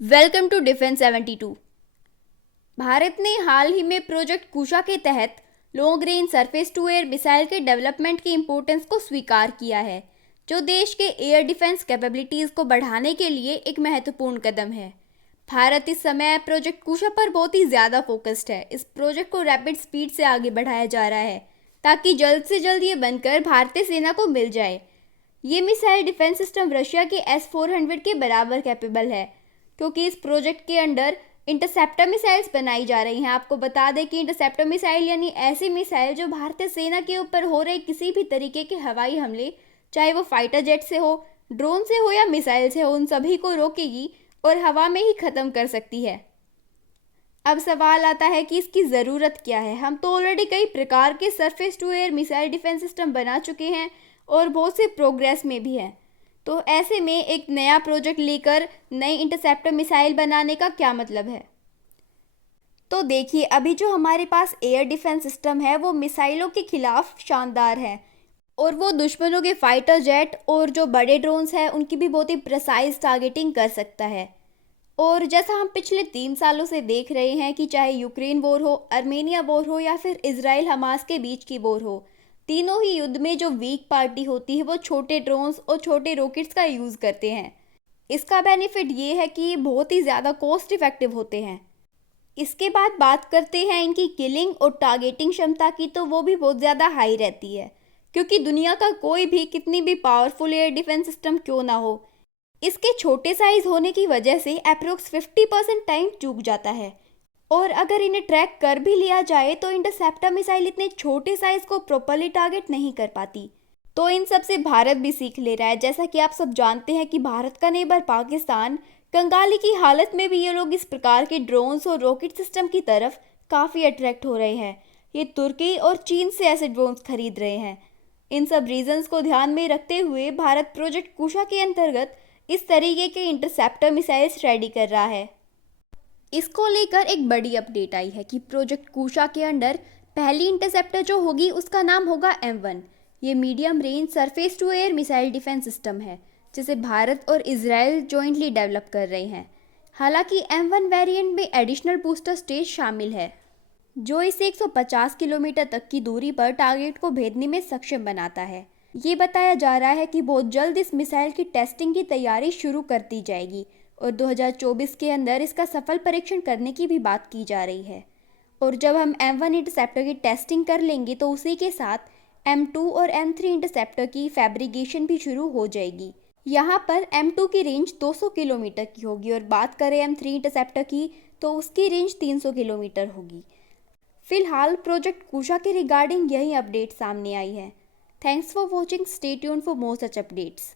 Welcome to defence 72। Bharat ने हाल ही में project Kusha के तहत long range surface to air missile के डेवलपमेंट की इम्पोर्टेंस को स्वीकार किया है, जो देश के एयर डिफेंस कैपेबिलिटीज़ को बढ़ाने के लिए एक महत्वपूर्ण कदम है। भारत इस समय प्रोजेक्ट कुशा पर बहुत ही ज़्यादा फोकस्ड है। इस प्रोजेक्ट को रैपिड स्पीड से आगे बढ़ाया जा रहा है ताकि जल्द से जल्द ये बनकर भारतीय सेना को मिल जाए। ये मिसाइल डिफेंस सिस्टम रशिया के S-400 के बराबर कैपेबल है, क्योंकि इस प्रोजेक्ट के अंडर इंटरसेप्टर मिसाइल्स बनाई जा रही हैं। आपको बता दें कि इंटरसेप्टर मिसाइल यानी ऐसी मिसाइल जो भारतीय सेना के ऊपर हो रहे किसी भी तरीके के हवाई हमले, चाहे वो फाइटर जेट से हो, ड्रोन से हो या मिसाइल से हो, उन सभी को रोकेगी और हवा में ही ख़त्म कर सकती है। अब सवाल आता है कि इसकी ज़रूरत क्या है। हम तो ऑलरेडी कई प्रकार के surface to air missile defence system बना चुके हैं और बहुत से प्रोग्रेस में भी हैं। तो ऐसे में एक नया प्रोजेक्ट लेकर नई इंटरसेप्टर मिसाइल बनाने का क्या मतलब है। तो देखिए, अभी जो हमारे पास एयर डिफेंस सिस्टम है वो मिसाइलों के खिलाफ शानदार है और वो दुश्मनों के फाइटर जेट और जो बड़े ड्रोन्स हैं उनकी भी बहुत ही प्रिसाइज टारगेटिंग कर सकता है। और जैसा हम पिछले 3 सालों से देख रहे हैं कि चाहे यूक्रेन वॉर हो, आर्मेनिया वॉर हो या फिर इजराइल हमास के बीच की वॉर हो, तीनों ही युद्ध में जो वीक पार्टी होती है वो छोटे ड्रोन्स और छोटे रॉकेट्स का यूज़ करते हैं। इसका बेनिफिट ये है कि ये बहुत ही ज़्यादा कॉस्ट इफ़ेक्टिव होते हैं। इसके बाद बात करते हैं इनकी किलिंग और टारगेटिंग क्षमता की, तो वो भी बहुत ज़्यादा हाई रहती है, क्योंकि दुनिया का कोई भी कितनी भी पावरफुल एयर डिफेंस सिस्टम क्यों ना हो, इसके छोटे साइज होने की वजह से अप्रोक्स 50% टाइम चूक जाता है। और अगर इन्हें ट्रैक कर भी लिया जाए तो इंटरसेप्टर मिसाइल इतने छोटे साइज को प्रॉपर्ली टारगेट नहीं कर पाती। तो इन सब से भारत भी सीख ले रहा है। जैसा कि आप सब जानते हैं कि भारत का नेबर पाकिस्तान कंगाली की हालत में भी ये लोग इस प्रकार के ड्रोन्स और रॉकेट सिस्टम की तरफ काफ़ी अट्रैक्ट हो रहे हैं। ये तुर्की और चीन से ऐसे ड्रोन्स खरीद रहे हैं। इन सब रीजंस को ध्यान में रखते हुए भारत प्रोजेक्ट कुशा के अंतर्गत इस तरीके के इंटरसेप्टर मिसाइल्स रेडी कर रहा है। इसको लेकर एक बड़ी अपडेट आई है कि प्रोजेक्ट कुशा के अंडर पहली इंटरसेप्टर जो होगी उसका नाम होगा M1। ये medium range surface to air missile defence system है, जिसे भारत और इजराइल जॉइंटली डेवलप कर रहे हैं। हालांकि M1 वेरिएंट में एडिशनल बूस्टर स्टेज शामिल है, जो इसे 150 किलोमीटर तक की दूरी पर टारगेट को भेदने में सक्षम बनाता है। ये बताया जा रहा है कि बहुत जल्द इस मिसाइल की टेस्टिंग की तैयारी शुरू कर दी जाएगी और 2024 के अंदर इसका सफल परीक्षण करने की भी बात की जा रही है। और जब हम M1 इंटरसेप्टर की टेस्टिंग कर लेंगे तो उसी के साथ M2 और M3 इंटरसेप्टर की फैब्रिकेशन भी शुरू हो जाएगी। यहाँ पर M2 की रेंज 200 किलोमीटर की होगी और बात करें M3 इंटरसेप्टर की तो उसकी रेंज 300 किलोमीटर होगी। फिलहाल प्रोजेक्ट कुशा के रिगार्डिंग यही अपडेट सामने आई है। Thanks for watching, stay tuned for more such updates.